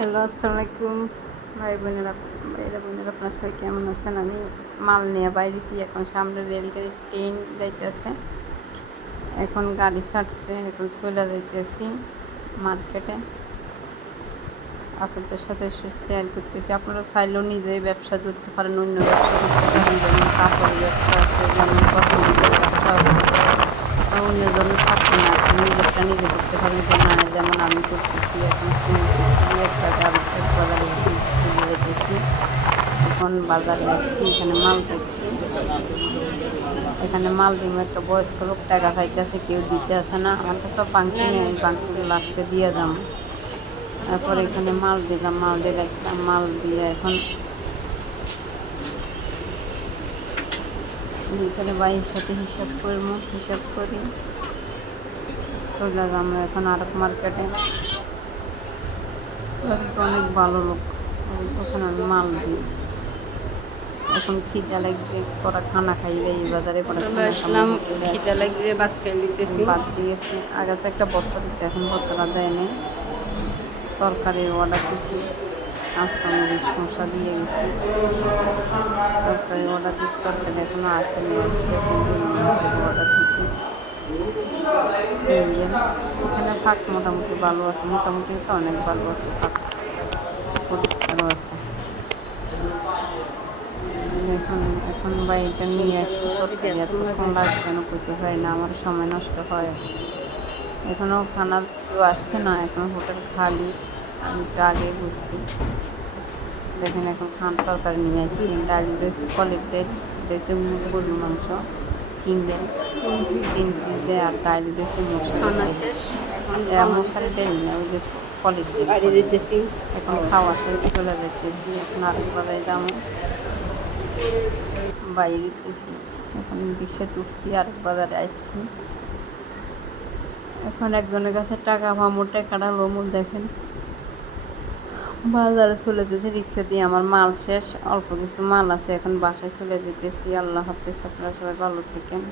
Hello, আসসালামু আলাইকুম ভাই বোনেরা আপনারা সবাই কেমন আছেন? আমি মাল নিয়ে বাইরেছি। এখন সামনে রেলগাড়ি ট্রেন যাইতেছে। এখন গাড়ি ছাড়ছে, এখন চলে যাইতেছি মার্কেটে। আপনাদের সাথে শেয়ার করতেছি। আপনারা চাইলেও নিজেই ব্যবসা করতে পারেন, অন্য ব্যবসা করতে পারেন, যেমন কাপড়ের ব্যবসা আছে, যেমন কসমেটিকের ব্যবসা আছে। অন্য ধরনের চাকরি না, আপনি নিজেরটা নিজে করতে পারেন। যেমন আমি করতেছি। এখন একটা এক বাজারে চলে যেতেছি। এখন বাজারে যাচ্ছি, এখানে মাল করছি। এখানে মাল দিব, একটা বয়স্ক লোক টাকা চাইতেছে, কেউ দিতে আসে না। আমার কাছে বাংকি নেই, আমি বাংকি লাস্টে দিয়ে যাবো। তারপরে এখানে মাল দিলাম, মাল দিয়ে একটা মাল দিয়ে এখন এখানে বাইরের সাথে হিসাব করবো, হিসাব করি চলে যাবো এখন আরেক মার্কেটে। তো অনেক ভালো লোক, ওখানে আমি মাল দিই। এখন খিদা লাগবে, করা খানা খাইলে এই বাজারে আসলাম, খিদা লাগবে, ভাত খাইতে বাদ দিয়েছি। আগে তো একটা ভর্তা দিতে, এখন ভর্তাটা দেয়নি। তরকারির অর্ডার দিয়েছি, কাঁচামরিচ শসা দিয়ে গেছি। তরকারি অর্ডার দিচ্ছি, তরকারি এখনো আসেনি, আসতে এখন অর্ডার দিয়েছি। এখানে ফাঁক মোটামুটি ভালো আছে, মোটামুটি তো অনেক ভালো আছে, ফাঁক পরিষ্কারও আছে। এখন বাড়িটা নিয়ে আসবো, তরকারি এতক্ষণ লাগবে কেন করতে পারি না, আমার সময় নষ্ট হয়। এখনও খানার কেউ আসছে না, এখন হোটেল খালি। আমি একটু আগে বুঝছি। দেখেন এখন তরকারি নিয়ে আসছি, ডাল রয়েছে, কলের ডাল রয়েছে, গরুর মাংস সিঙ্গেল 3 পিস দেয়, আর ডাল রয়েছে মশারি ডাল নিয়ে, ওই যে কলের ডাল। এখন খাওয়া শেষ, চলে যাচ্ছি। এখন আরেক বাজারে যাবো, বাইরে দিতেছি। এখন রিক্সা তুলছি, আরেক বাজারে আসছি। এখন একজনের কাছে টাকা পাবো, টাকাটা লোমো। দেখেন বাজারে চলে যেতে রিক্সা দিয়ে, আমার মাল শেষ, অল্প কিছু মাল আছে। এখন বাসায় চলে যেতেছি। আল্লাহ হাফেজ, আপনারা সবাই ভালো থাকেন।